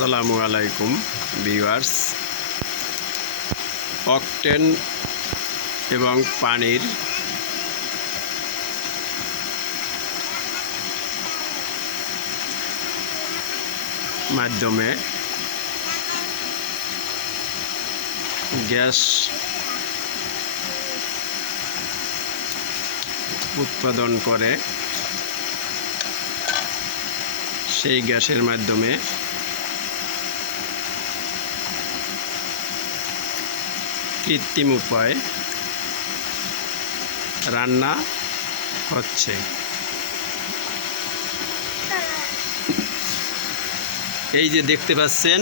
আসসালামু আলাইকুম viewers. Octane এবং পানির মাধ্যমে গ্যাস উৎপাদন করে সেই গ্যাসের মাধ্যমে কৃত্রিম উপায়ে রান্না হচ্ছে। এই যে দেখতে পাচ্ছেন,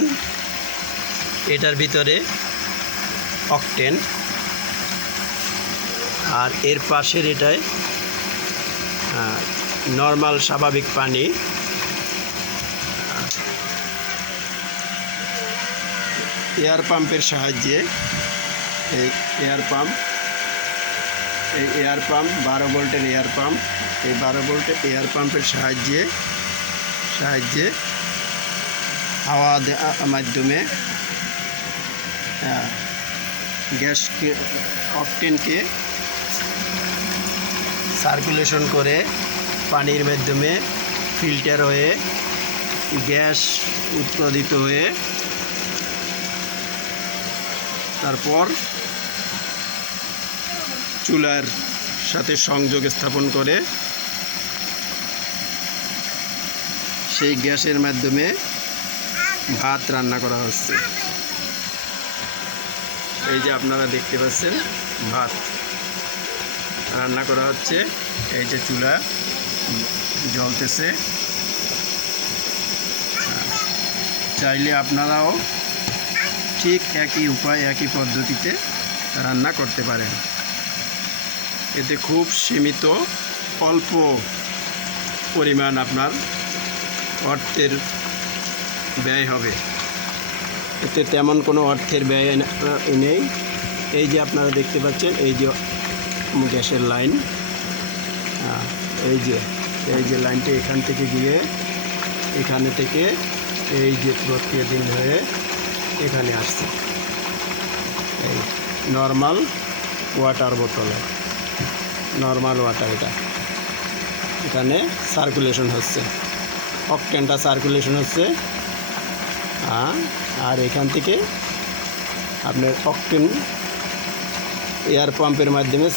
এটার ভিতরে অকটেন, আর এর পাশের এটায় নর্মাল স্বাভাবিক পানি। এয়ার পাম্পের সাহায্যে এই এয়ার পাম্প, এই এয়ার পাম্প, বারো ভোল্টের এয়ার পাম্প, এই বারো ভোল্টের এয়ার পাম্পের সাহায্যে সাহায্যে হাওয়া মাধ্যমে গ্যাসকে, অকটেনকে সার্কুলেশন করে পানির মাধ্যমে ফিল্টার হয়ে গ্যাস উৎপাদিত হয়ে তারপর চুলার সাথে সংযোগ স্থাপন করে সেই গ্যাসের মাধ্যমে ভাত রান্না করা হচ্ছে। এই যে আপনারা দেখতে পাচ্ছেন, ভাত রান্না করা হচ্ছে। এই যে চুলা জ্বলতেছে। চাইলে আপনারাও ঠিক একই উপায়, একই পদ্ধতিতে রান্না করতে পারেন। এতে খুব সীমিত, অল্প পরিমাণ আপনার অর্থের ব্যয় হবে। এতে তেমন কোনো অর্থের ব্যয় নেই। এই যে আপনারা দেখতে পাচ্ছেন, এই যে গ্যাসের লাইন এই যে এই যে লাইনটি এখান থেকে গিয়ে এখানে থেকে এই যে প্রক্রিয়া দিন হয়ে এখানে আসছে। এই নর্মাল ওয়াটার বোতলে নর্মাল ওয়াটার এটা। এখানে সার্কুলেশন হচ্ছে। অকটেনটা সার্কুলেশন হচ্ছে। আর এখান থেকে আপনার অকটেন এয়ার পাম্পের মাধ্যমে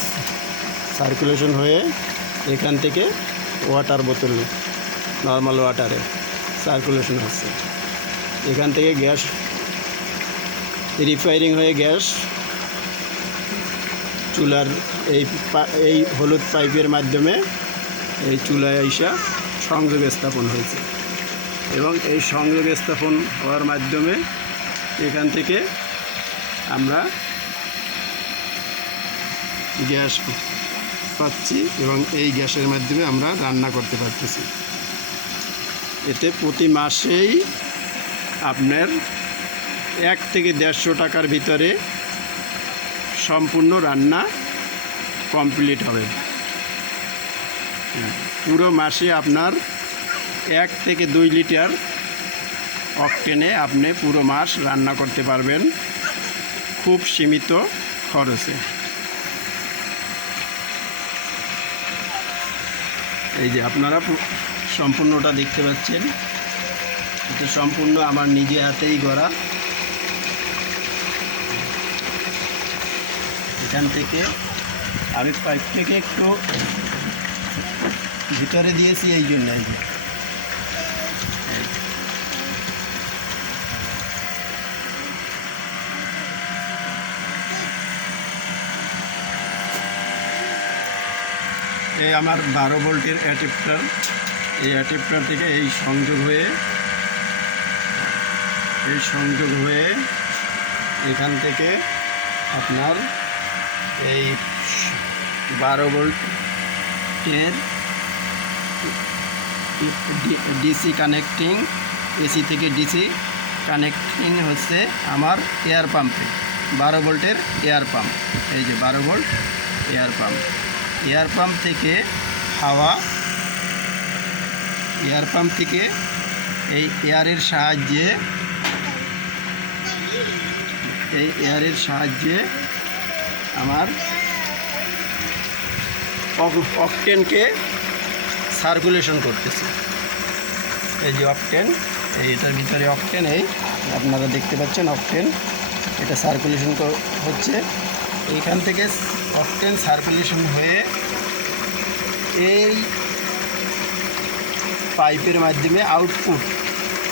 সার্কুলেশন হয়ে এখান থেকে ওয়াটার বোতল নর্মাল ওয়াটারে সার্কুলেশন হচ্ছে। এখান থেকে গ্যাস রিফায়ারিং হয়ে গ্যাস। চুলার এই এই হলুদ পাইপের মাধ্যমে এই চুলায় আইসা সংযোগ স্থাপন হয়েছে। এবং এই সংযোগ স্থাপন হওয়ার মাধ্যমে এখান থেকে আমরা গ্যাস পাচ্ছি এবং এই গ্যাসের মাধ্যমে আমরা রান্না করতে পারতেছি। এতে প্রতি মাসেই আপনার এক থেকে দেড়শো টাকার ভিতরে সম্পূর্ণ রান্না কমপ্লিট হবে। হ্যাঁ, পুরো মাসে আপনার এক থেকে দুই লিটার অকটেনে আপনি পুরো মাস রান্না করতে পারবেন খুব সীমিত খরচে। এই যে আপনারা সম্পূর্ণটা দেখতে পাচ্ছেন। এটা সম্পূর্ণ আমার নিজে হাতেই গড়া। এখান থেকে আমি পাইপ থেকে একটু ভিতরে দিয়েছি এই জন্য এই আমার বারো ভোল্টের অ্যাডাপ্টার। এই অ্যাডাপ্টার থেকে এই সংযোগ হয়ে, এই সংযোগ হয়ে এখান থেকে আপনার এই বারো ভোল্টের ডিসি কানেক্টিং, এসি থেকে ডিসি কানেক্টিং হচ্ছে আমার এয়ার পাম্পে। বারো ভোল্টের এয়ার পাম্প। এই যে বারো volt air pump. Air pump থেকে হাওয়া, এয়ার পাম্প থেকে এই এয়ারের সাহায্যে, এই এয়ারের সাহায্যে আমার অক- অকটেনকে সার্কুলেশন করতেছে। এই যে অকটেন এই এটার ভিতরে অকটেন এই আপনারা দেখতে পাচ্ছেন অকটেন এটা সার্কুলেশন হচ্ছে। এইখান থেকে অকটেন সার্কুলেশন হয়ে এই পাইপের মাধ্যমে আউটপুট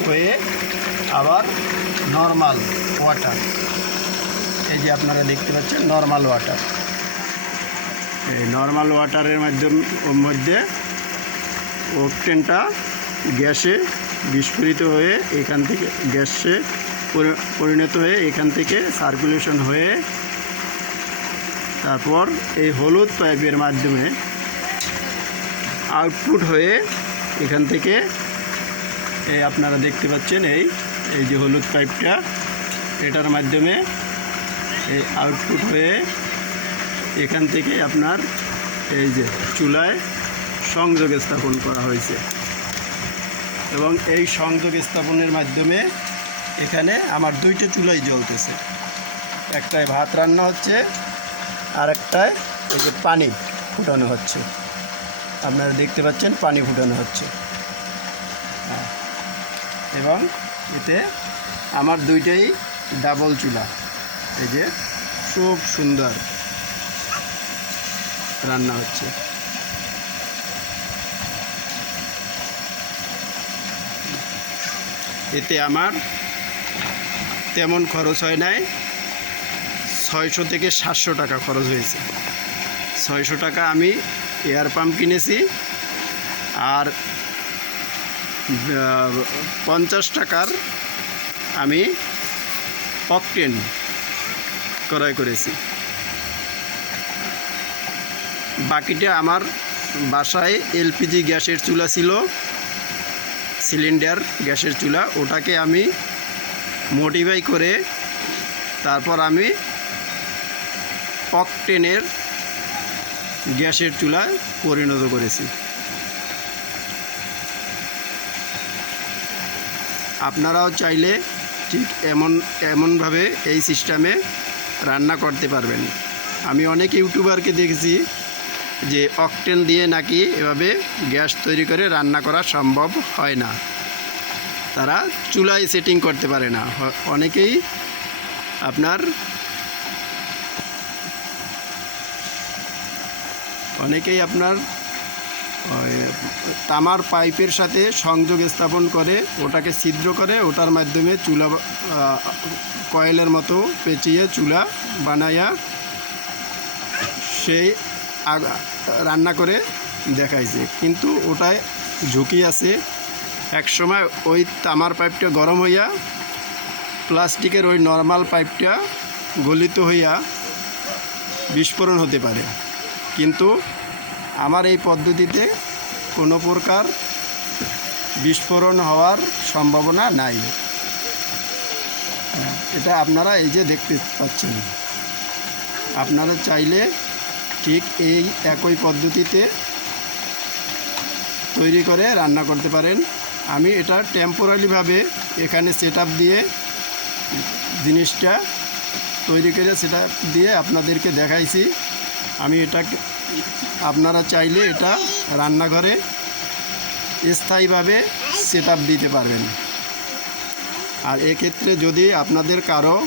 হয়ে আবার নর্মাল ওয়াটার এই যে আপনারা দেখতে পাচ্ছেন নর্মাল ওয়াটার এই নর্মাল ওয়াটারের মাধ্যম মধ্যে অকটেনটা গ্যাসে বিস্ফোরিত হয়ে এখান থেকে গ্যাসে পরি- পরিণত হয়ে এখান থেকে সার্কুলেশন হয়ে তারপর এই হলুদ পাইপের মাধ্যমে আউটপুট হয়ে এখান থেকে এই আপনারা দেখতে পাচ্ছেন এই এই যে হলুদ পাইপটা এটার মাধ্যমে এই আউটপুট হয়ে এখান থেকে আপনার এই যে চুলায় সংযোগ স্থাপন করা হয়েছে। এবং এই সংযোগ স্থাপনের মাধ্যমে এখানে আমার দুইটা চুলাই জ্বলতেছে। একটায় ভাত রান্না হচ্ছে আর একটায় এই যে পানি ফুটানো হচ্ছে। আপনারা দেখতে পাচ্ছেন পানি ফুটানো হচ্ছে। হ্যাঁ। এবং এতে আমার দুইটাই ডাবল চুলা। এই যে খুব সুন্দর রান্না হচ্ছে। এতে আমার তেমন খরচ হয় নাই, ছয়শো থেকে সাতশো টাকা খরচ হয়েছে। ছয়শো টাকা আমি এয়ার পাম্প কিনেছি আর পঞ্চাশ টাকার আমি অকটেন ক্রয় করেছি। বাকিটা আমার বাসায় এলপিজি গ্যাসের চুলা ছিল, সিলিন্ডার গ্যাসের চুলা, ওটাকে আমি মডিফাই করে তারপর আমি অকটেনের গ্যাসের চুলায় পরিণত করেছি। আপনারাও চাইলে ঠিক এমন, এমনভাবে এই সিস্টেমে রান্না করতে পারবেন। আমি অনেক ইউটিউবারকে দেখেছি যে অকটেন দিয়ে নাকি এভাবে গ্যাস তৈরি করে রান্না করা সম্ভব হয় না। তারা চুলায় সেটিং করতে পারে না। অনেকেই আপনার অনেকেই আপনার তামার পাইপের সাথে সংযোগ স্থাপন করে, ওটাকে ছিদ্র করে, ওটার মাধ্যমে চুলা কয়েলের মতো পেঁচিয়ে চুলা বানাইয়া সেই রান্না করে দেখাইছে। কিন্তু ওটায় ঝুঁকি আছে। এক সময় ওই তামার পাইপটা গরম হইয়া, প্লাস্টিকের ওই নর্মাল পাইপটা গলিত হইয়া বিস্ফোরণ হতে পারে। কিন্তু আমার এই পদ্ধতিতে কোনো প্রকার বিস্ফোরণ হওয়ার সম্ভাবনা নাই। হ্যাঁ, এটা আপনারা এই যে দেখতে পাচ্ছেন। আপনারা চাইলে ঠিক এই একই পদ্ধতিতে তৈরি করে রান্না করতে পারেন। আমি এটা টেম্পোরারিভাবে এখানে সেট দিয়ে জিনিসটা তৈরি করে সেটা দিয়ে আপনাদেরকে দেখাইছি। আমি এটা আপনারা চাইলে এটা রান্নাঘরে স্থায়ীভাবে সেট দিতে পারবেন। আর এক্ষেত্রে যদি আপনাদের কারও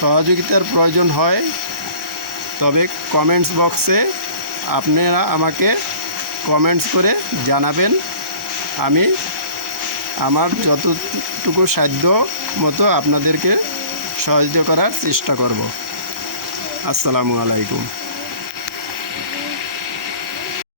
সহযোগিতার প্রয়োজন হয়, তবে কমেন্টস বক্সে আপনারা আমাকে কমেন্টস করে জানাবেন। আমি আমার যতটুকু সাধ্য মতো আপনাদেরকে সহযোগিতা করার চেষ্টা করব। আসসালামু আলাইকুম।